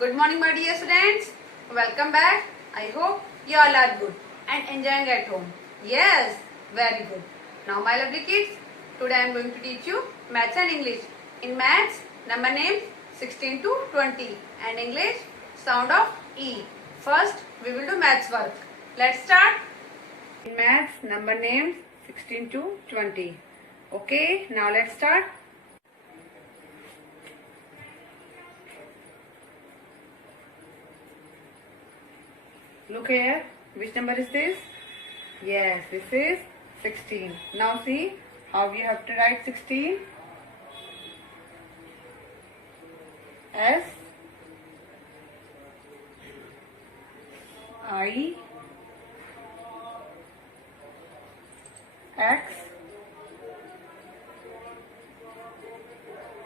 Good morning, my dear students. Welcome back. I hope you all are good and enjoying at home. Yes, very good. Now, my lovely kids, today I am going to teach you maths and English. In maths, number names 16 to 20 and English, sound of E. First, we will do maths work. Let's start. In maths, number names 16 to 20. Okay, now let's start. Look here, which number is this? Yes, this is 16. Now see how we have to write 16. S I X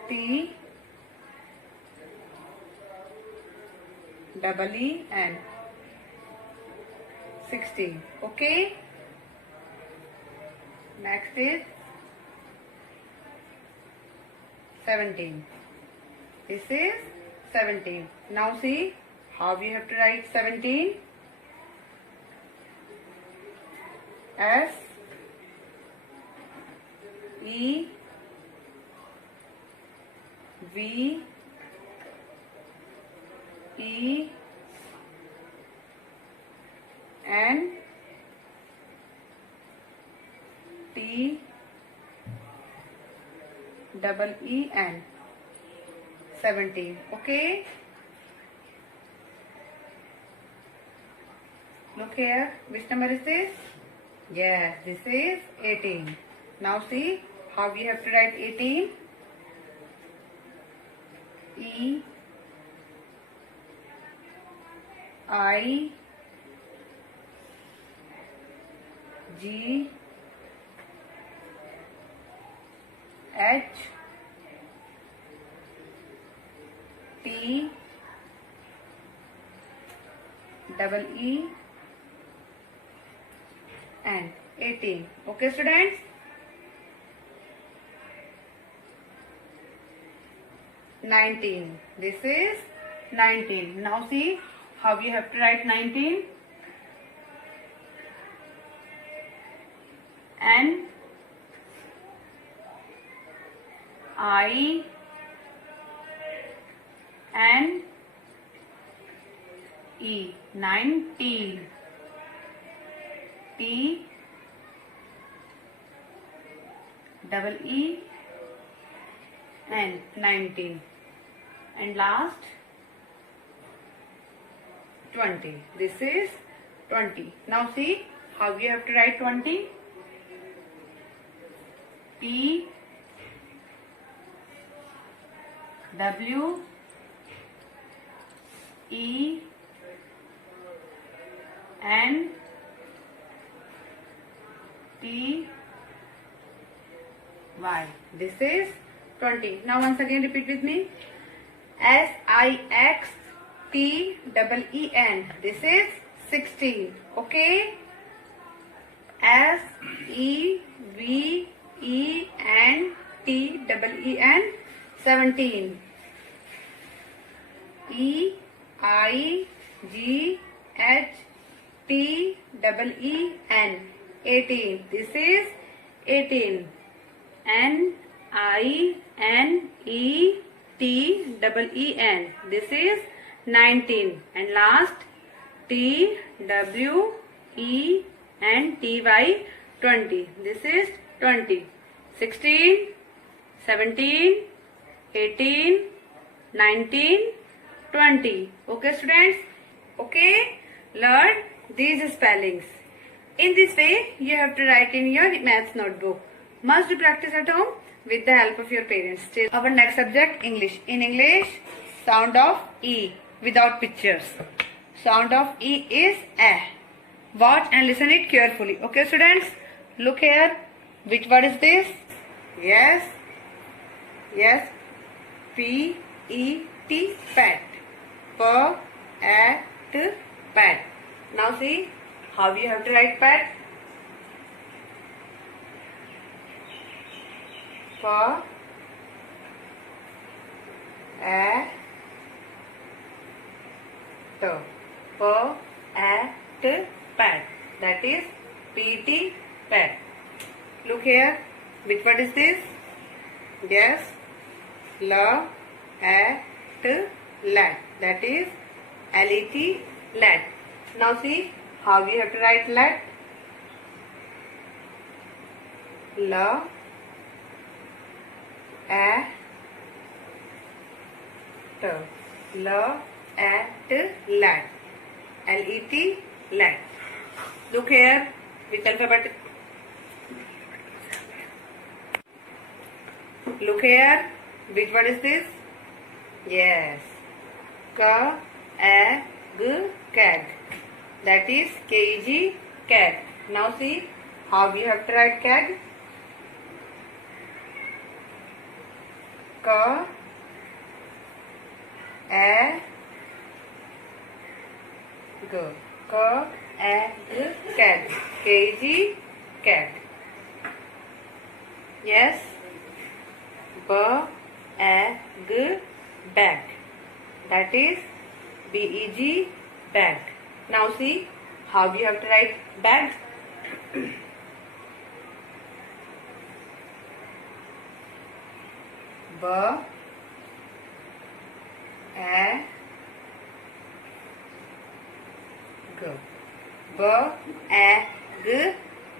T double E N 16. Okay. Next is 17. This is 17. Now see how we have to write 17. S E V E N T double E N 17. Okay. Look here. Which number is this? Yes, this is 18. Now see how we have to write 18. E I G H T double E and 18. Okay, students? (19). This is 19. Now see how we have to write 19. N I N E 19. T double E N 19. And last 20. This is 20. Now see how we have to write 20. T W E N T Y. This is 20. Now once again repeat with me. S I X T double E N. This is 16. Okay. S E V E N T double E N 17. E I G H T double E N 18. This is 18. N I N E T double E N. This is 19. And last T W E N T Y 20. This is 20. 16, 17, 18, 19, 20. Okay, students? Okay? Learn these spellings. In this way, you have to write in your maths notebook. Must do practice at home with the help of your parents. Still, our next subject, English. In English, sound of E without pictures. Sound of E is A. Watch and listen it carefully. Okay, students? Look here. Which word is this? Yes. Yes. P E T. Pet. P-A-T. Pet. Now see how we have to write pet. P A Pat. That is P-E-T, pat. Look here. Which word is this? Yes. Lat. That is L-E-T, lat. Now see how we have to write lat. Lat. Lat. L-E-T, lat. Look here. Which alphabet? Look here. Which word is this? Yes. Kag. That is K-E-G, kag. Now see how we have to write kag. Kag. K-E-G, kag. Yes. Bag. That is B-E-G, bag. Now see how we have to write bag.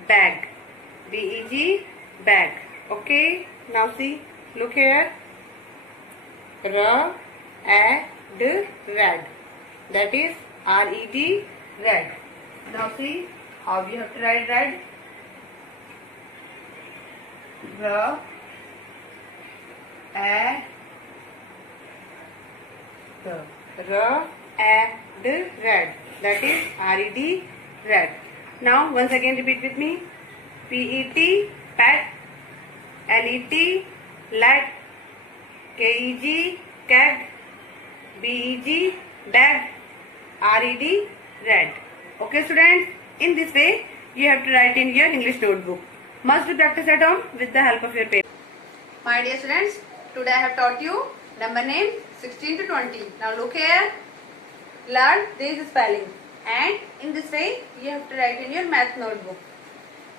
Bag. B-E-G, bag. Okay. Now see. Look here. Red. That is R-E-D, red. Now see how we have to write red. Red. That is R-E-D, red. Now once again repeat with me. P-E-T, pat. L-E-T, lat. K-E-G, kag. B-E-G, bag. R-E-D, red. Okay students, in this way you have to write in your English notebook. Must be practice at home with the help of your parents. My dear students, today I have taught you number name 16 to 20. Now look here. Learn this spelling. And in this way you have to write in your math notebook.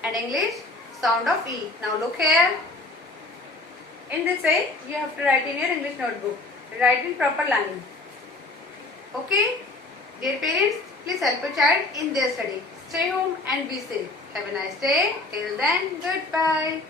And English, sound of E. Now look here. In this way you have to write in your English notebook. Write in proper line. Okay? Dear parents, please help your child in their study. Stay home and be safe. Have a nice day. Till then, goodbye.